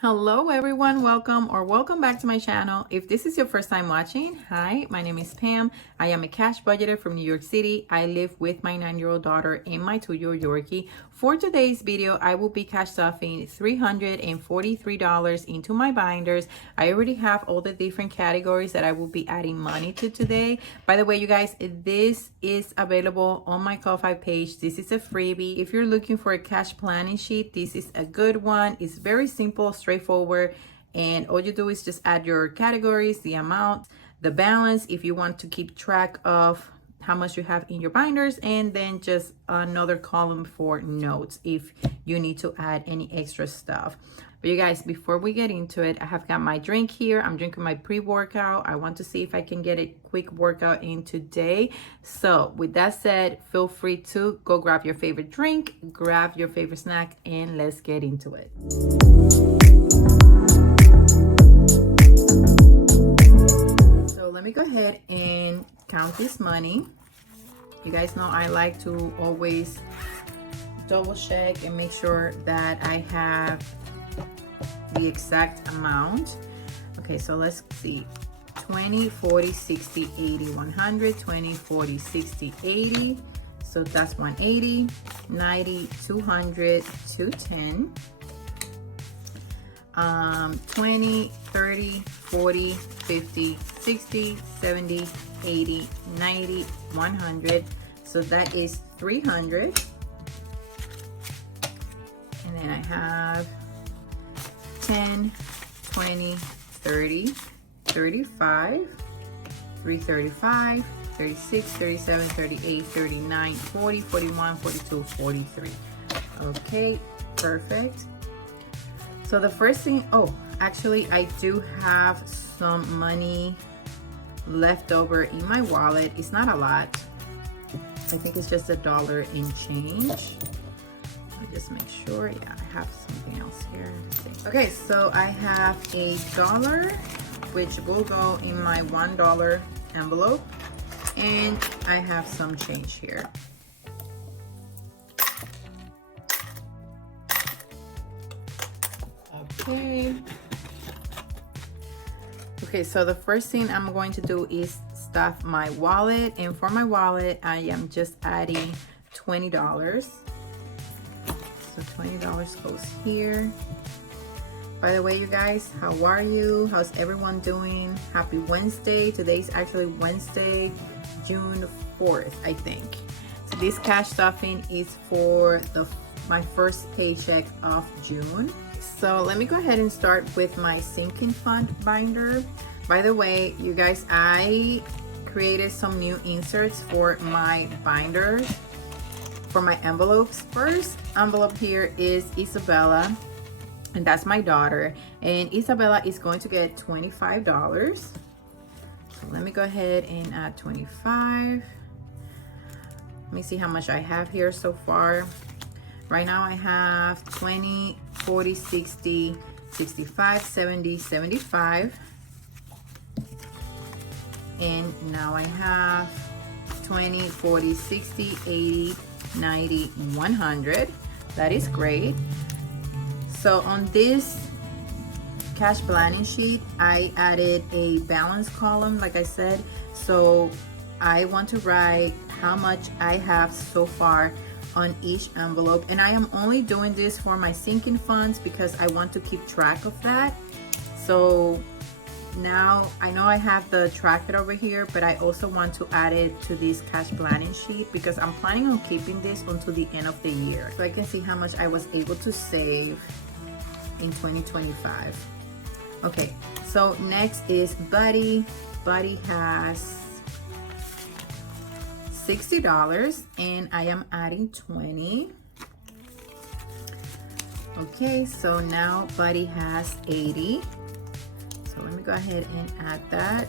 Hello everyone, welcome back to my channel. If this is your first time watching, hi, my name is Pam. I am a cash budgeter from New York City. I live with my 9-year-old daughter and my 2-year-old Yorkie. For today's video, I will be cash stuffing $343 into my binders. I already have all the different categories that I will be adding money to today. By the way, you guys, this is available on my Ko-Fi page. This is a freebie. If you're looking for a cash planning sheet, this is a good one. It's very simple, straightforward, and all you do is just add your categories, the amount, the balance if you want to keep track of how much you have in your binders, and then just another column for notes if you need to add any extra stuff. But you guys, before we get into it, I have got my drink here. I'm drinking my pre-workout. I want to see if I can get a quick workout in today. So with that said, feel free to go grab your favorite drink, grab your favorite snack, and let's get into it. So let me go ahead and count this money. You guys know I like to always double check and make sure that I have the exact amount. Okay, so let's see. 20, 40, 60, 80, 100, 20, 40, 60, 80. So that's 180, 90, 200, 210. 20, 30, 40, 50, 60, 70, 80, 90, 100. So that is 300. And then I have 10, 20, 30, 35, 335, 36, 37, 38, 39, 40, 41, 42, 43. Okay, perfect. So the first thing, actually I do have some money left over in my wallet. It's not a lot. I think it's just $1 in change. I'll just make sure. Yeah, I have something else here. Okay, so I have $1, which will go in my $1 envelope, and I have some change here. Okay, so the first thing I'm going to do is stuff my wallet, and for my wallet I am just adding $20. So $20 goes here. By the way, you guys, how are you? How's everyone doing? Happy Wednesday. Today's actually Wednesday, June 4th, I think. So this cash stuffing is for my first paycheck of June. So let me go ahead and start with my sinking fund binder. By the way, you guys, I created some new inserts for my binders, for my envelopes. First envelope here is Isabella, and that's my daughter, and Isabella is going to get $25. So let me go ahead and add 25. Let me see how much I have here so far. Right now I have 20, 40, 60, 65, 70, 75. And now I have 20, 40, 60, 80, 90, 100. That is great. So on this cash planning sheet, I added a balance column, like I said. So I want to write how much I have so far on each envelope, and I am only doing this for my sinking funds because I want to keep track of that. So now I know I have the tracker over here, but I also want to add it to this cash planning sheet because I'm planning on keeping this until the end of the year, so I can see how much I was able to save in 2025. Okay, so next is Buddy. Buddy has $60, and I am adding 20. Okay, so now Buddy has 80. So let me go ahead and add that.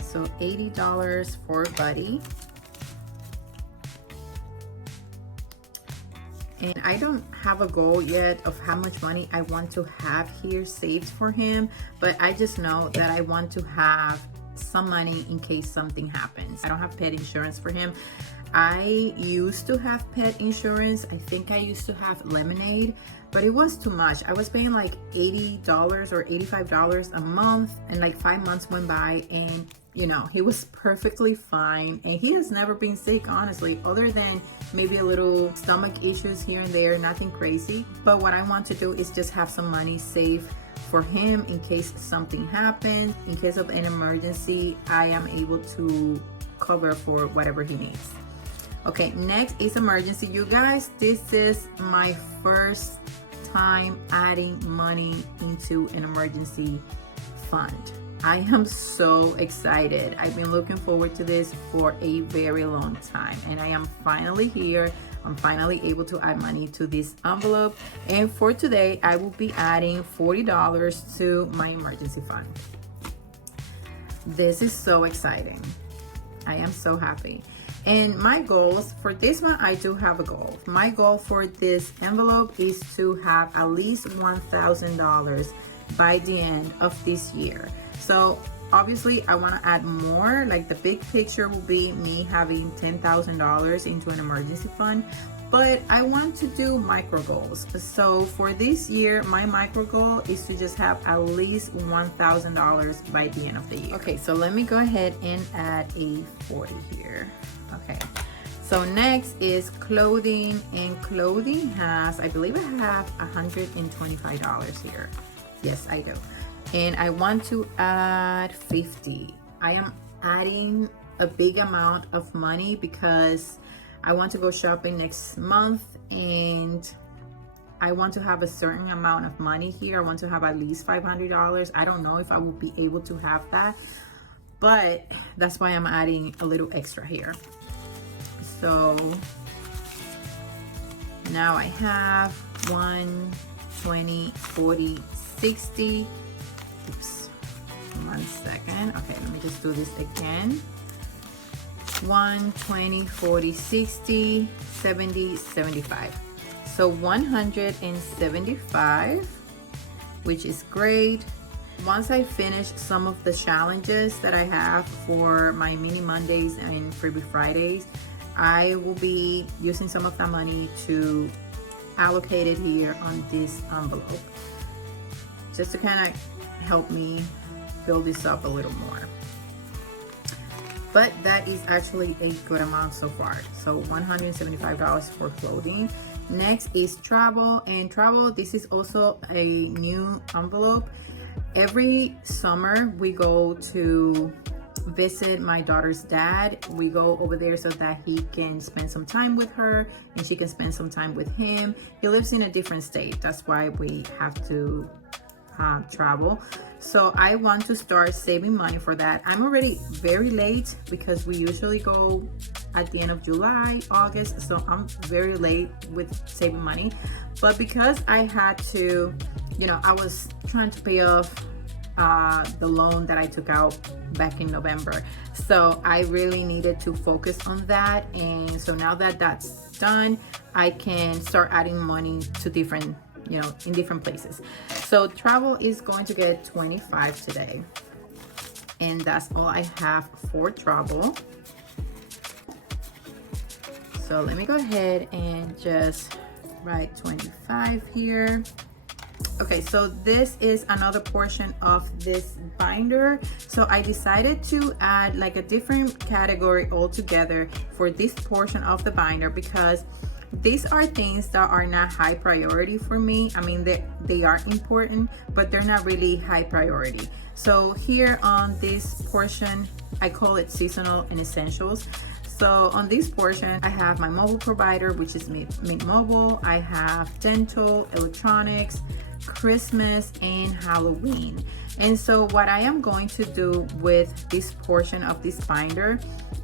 So $80 for Buddy. And I don't have a goal yet of how much money I want to have here saved for him, but I just know that I want to have some money in case something happens. I don't have pet insurance for him. I used to have pet insurance. I think I used to have Lemonade, but it was too much. I was paying like $80 or $85 a month, and like 5 months went by, and you know, he was perfectly fine, and he has never been sick, honestly, other than maybe a little stomach issues here and there, nothing crazy. But what I want to do is just have some money saved for him in case something happens. In case of an emergency, I am able to cover for whatever he needs. Okay, next is emergency. You guys, this is my first time adding money into an emergency fund. I am so excited. I've been looking forward to this for a very long time, and I am finally here. I'm finally able to add money to this envelope, and for today I will be adding $40 to my emergency fund. This is so exciting. I am so happy. And my goals for this one, I do have a goal. My goal for this envelope is to have at least $1,000 by the end of this year. So obviously I want to add more. Like the big picture will be me having $10,000 into an emergency fund, but I want to do micro goals. So for this year, my micro goal is to just have at least $1,000 by the end of the year. Okay, so let me go ahead and add a 40 here. Okay, so next is clothing, and clothing has, I believe I have $125 here. Yes, I do. And I want to add 50. I am adding a big amount of money because I want to go shopping next month, and I want to have a certain amount of money here. I want to have at least $500. I don't know if I will be able to have that, but that's why I'm adding a little extra here. So now I have 1, 20, 40, 60. Oops, 1 second. Okay, let me just do this again. 1, 20, 40, 60, 70, 75. So 175, which is great. Once I finish some of the challenges that I have for my mini Mondays and freebie Fridays, I will be using some of that money to allocate it here on this envelope, just to kind of help me build this up a little more. But that is actually a good amount so far. So $175 for clothing. Next is travel, and travel, this is also a new envelope. Every summer we go to visit my daughter's dad. We go over there so that he can spend some time with her and she can spend some time with him. He lives in a different state, that's why we have to travel. So I want to start saving money for that. I'm already very late because we usually go at the end of July, August, so I'm very late with saving money. But because I had to, you know, I was trying to pay off the loan that I took out back in November, so I really needed to focus on that. And so now that that's done, I can start adding money to different, you know, in different places. So travel is going to get 25 today, and that's all I have for travel. So let me go ahead and just write 25 here. Okay, so this is another portion of this binder. So I decided to add like a different category altogether for this portion of the binder, because these are things that are not high priority for me. I mean, they are important, but they're not really high priority. So here on this portion, I call it seasonal and essentials. So on this portion, I have my mobile provider, which is Mint Mobile. I have dental, electronics, Christmas, and Halloween. And so what I am going to do with this portion of this binder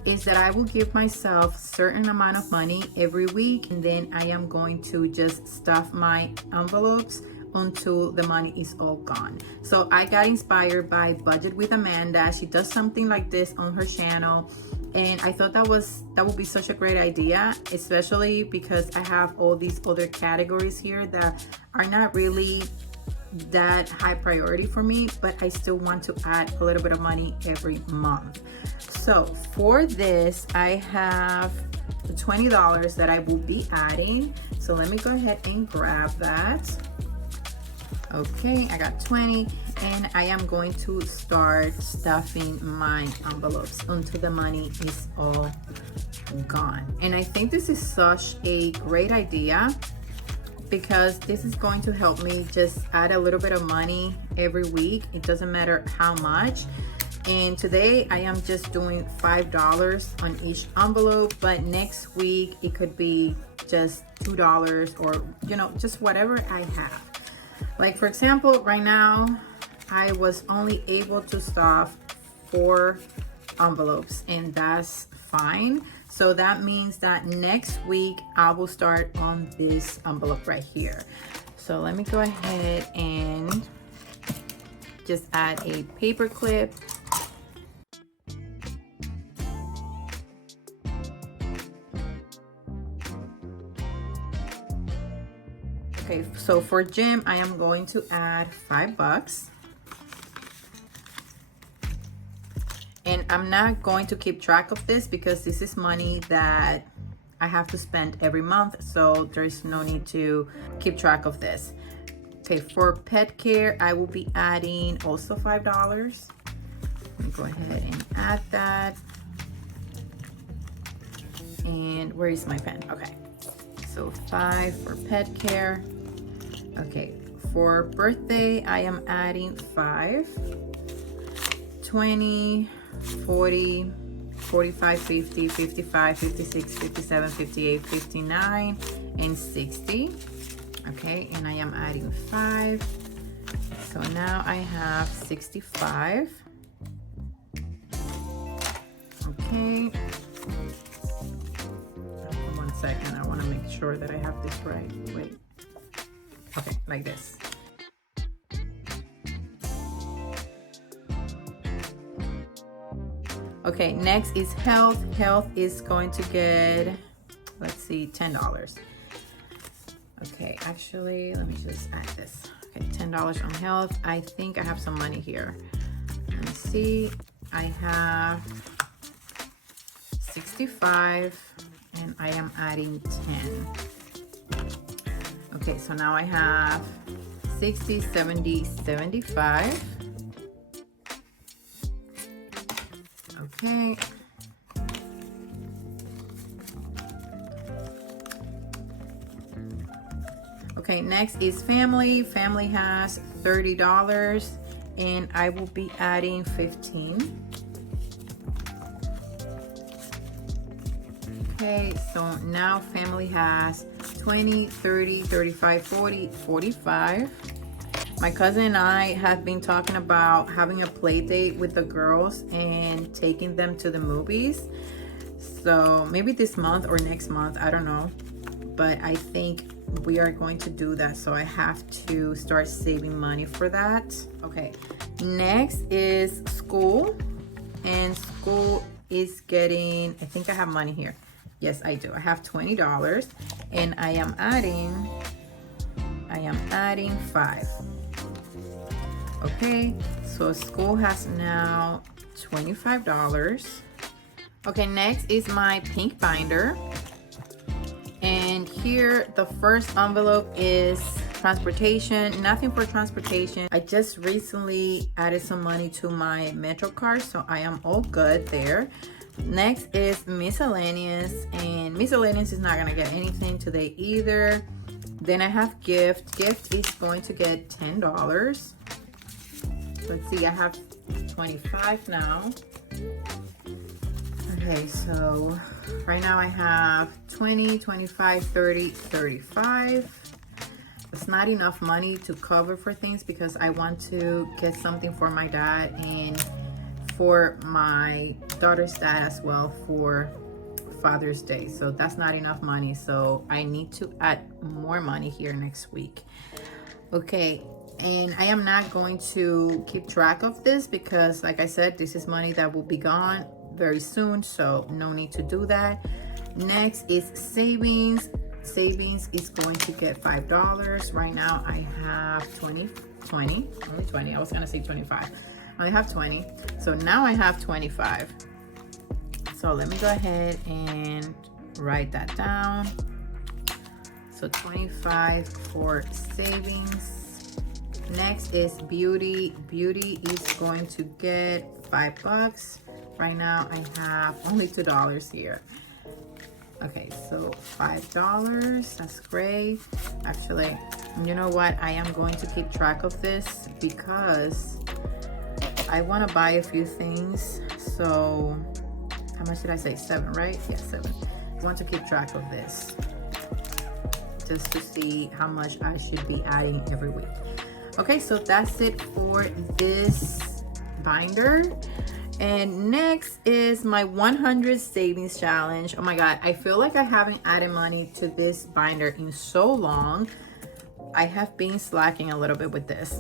is that I will give myself a certain amount of money every week, and then I am going to just stuff my envelopes until the money is all gone. So I got inspired by Budget with Amanda. She does something like this on her channel, and I thought that would be such a great idea, especially because I have all these other categories here that are not really that high priority for me, but I still want to add a little bit of money every month. So for this, I have the $20 that I will be adding. So let me go ahead and grab that. Okay, I got 20, and I am going to start stuffing my envelopes until the money is all gone. And I think this is such a great idea, because this is going to help me just add a little bit of money every week. It doesn't matter how much. And today I am just doing $5 on each envelope, but next week it could be just $2, or you know, just whatever I have. Like for example, right now I was only able to stuff 4 envelopes, and that's fine. So that means that next week I will start on this envelope right here. So let me go ahead and just add a paper clip. Okay, so for gym, I am going to add $5. And I'm not going to keep track of this because this is money that I have to spend every month. So there's no need to keep track of this. Okay, for pet care, I will be adding also $5. Let me go ahead and add that. And where is my pen? Okay, so 5 for pet care. Okay, for birthday, I am adding 5, 20, 40, 45, 50, 55, 56, 57, 58, 59, and 60. Okay, and I am adding 5. So now I have 65. Okay. 1 second, I want to make sure that I have this right. Wait. Okay, like this. Okay, next is health. Health is going to get, let's see, $10. Okay, actually, let me just add this. Okay, $10 on health. I think I have some money here. Let me see. I have 65, and I am adding 10. Okay, so now I have 60, 70, 75. Okay. Okay, next is family. Family has $30, and I will be adding 15. Okay, so now family has 20, 30, 35, 40, 45. My cousin and I have been talking about having a play date with the girls and taking them to the movies. So maybe this month or next month, I don't know. But I think we are going to do that. So I have to start saving money for that. Okay, next is school. And school is getting, I think I have money here. Yes, I do. I have $20, and I am adding 5. Okay, so school has now $25. Okay, next is my pink binder. And here, the first envelope is transportation. Nothing for transportation. I just recently added some money to my Metro card, so I am all good there. Next is miscellaneous, and miscellaneous is not gonna get anything today either. Then I have gift. Gift is going to get $10. Let's see, I have 25 now. Okay, so right now I have 20, 25, 30, 35. It's not enough money to cover for things because I want to get something for my dad and for my daughter's dad as well for Father's Day. So that's not enough money, so I need to add more money here next week. Okay, and I am not going to keep track of this because, like I said, this is money that will be gone very soon, so no need to do that. Next is savings. Savings is going to get $5. Right now I have only 20. I was gonna say 25. I have 20, so now I have 25. So let me go ahead and write that down. So 25 for savings. Next is beauty. Beauty is going to get $5. Right now I have only $2 here. Okay, so $5, that's great. Actually, you know what? I am going to keep track of this because I want to buy a few things. So how much did I say? 7, right? Yeah, 7. I want to keep track of this just to see how much I should be adding every week. Okay, so that's it for this binder. And next is my 100 savings challenge. Oh my God, I feel like I haven't added money to this binder in so long. I have been slacking a little bit with this.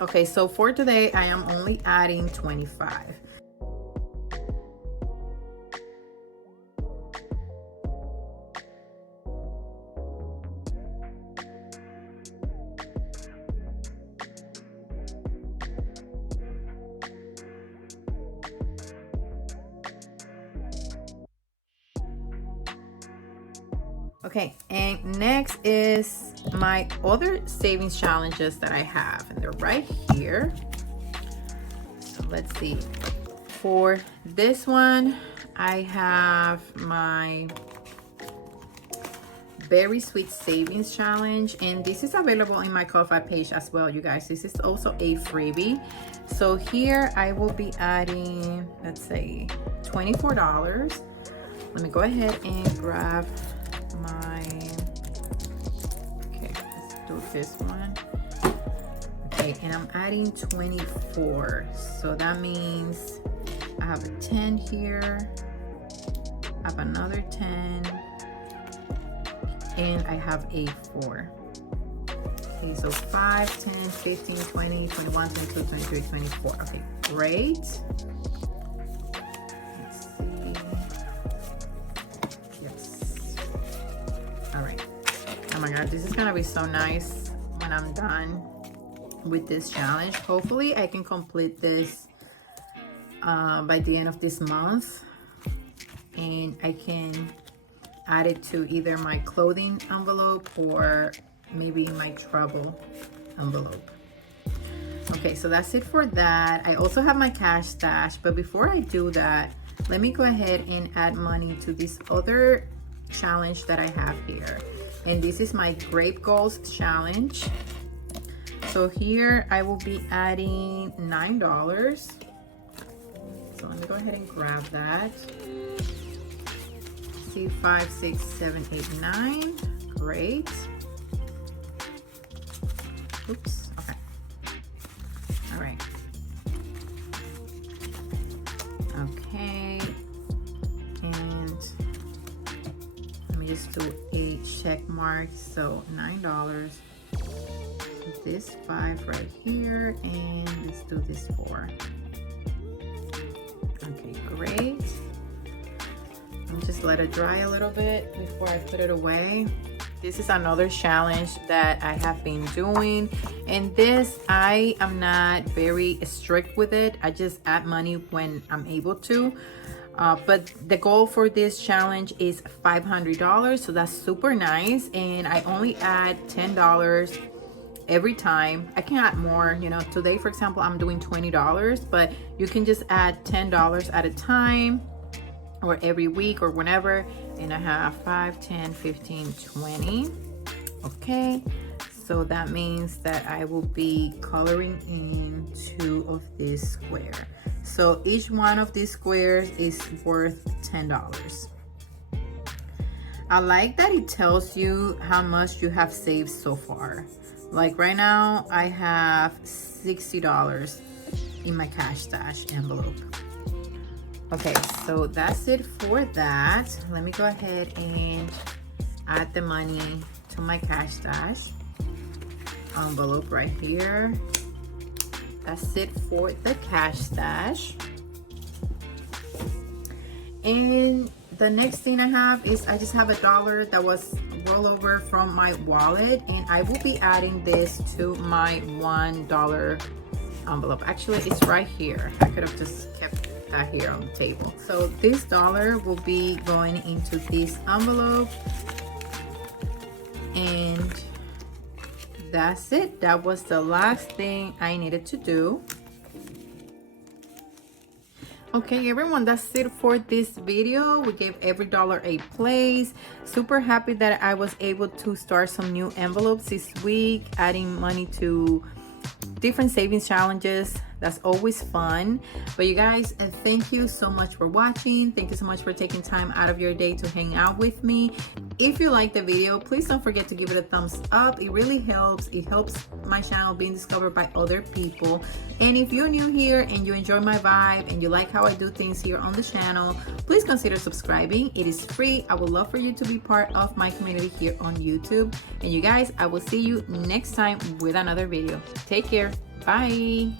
Okay, so for today, I am only adding 25. Okay, and next is my other savings challenges that I have, and they're right here. So let's see. For this one, I have my Very Sweet Savings Challenge, and this is available in my Ko-Fi page as well, you guys. This is also a freebie. So here I will be adding, let's say, $24. Let me go ahead and grab my, okay, let's do this one. Okay, and I'm adding 24, so that means I have a 10 here, I have another 10, and I have a 4. Okay, so 5, 10, 15, 20, 21, 22, 23, 24. Okay, great. Oh my God, this is gonna be so nice when I'm done with this challenge. Hopefully I can complete this by the end of this month, and I can add it to either my clothing envelope or maybe my travel envelope. Okay, so that's it for that. I also have my cash stash, but before I do that, let me go ahead and add money to this other challenge that I have here. And this is my Grape Goals challenge. So here I will be adding $9. So let me go ahead and grab that. See, 5, 6, 7, 8, 9. Great. Oops. Okay. All right. Okay. And just do a check mark. So $9. This 5 right here, and let's do this 4. Okay, great. I'll just let it dry a little bit before I put it away. This is another challenge that I have been doing, and this I am not very strict with it. I just add money when I'm able to. But the goal for this challenge is $500, so that's super nice, and I only add $10 every time. I can add more, you know. Today, for example, I'm doing $20, but you can just add $10 at a time or every week or whenever. And I have 5, 10, 15, 20. Okay, so that means that I will be coloring in 2 of this square. So each one of these squares is worth $10. I like that it tells you how much you have saved so far. Like right now, I have $60 in my cash stash envelope. Okay, so that's it for that. Let me go ahead and add the money to my cash stash envelope right here. That's it for the cash stash. And the next thing I have is I just have $1 that was rollover from my wallet, and I will be adding this to my $1 envelope. Actually, it's right here. I could have just kept that here on the table. So this dollar will be going into this envelope, and that's it. That was the last thing I needed to do. Okay, everyone, that's it for this video. We gave every dollar a place. Super happy that I was able to start some new envelopes this week, adding money to different savings challenges. That's always fun. But you guys, thank you so much for watching. Thank you so much for taking time out of your day to hang out with me. If you like the video, please don't forget to give it a thumbs up. It really helps. It helps my channel being discovered by other people. And if you're new here and you enjoy my vibe and you like how I do things here on the channel, please consider subscribing. It is free. I would love for you to be part of my community here on YouTube. And you guys, I will see you next time with another video. Take care. Bye.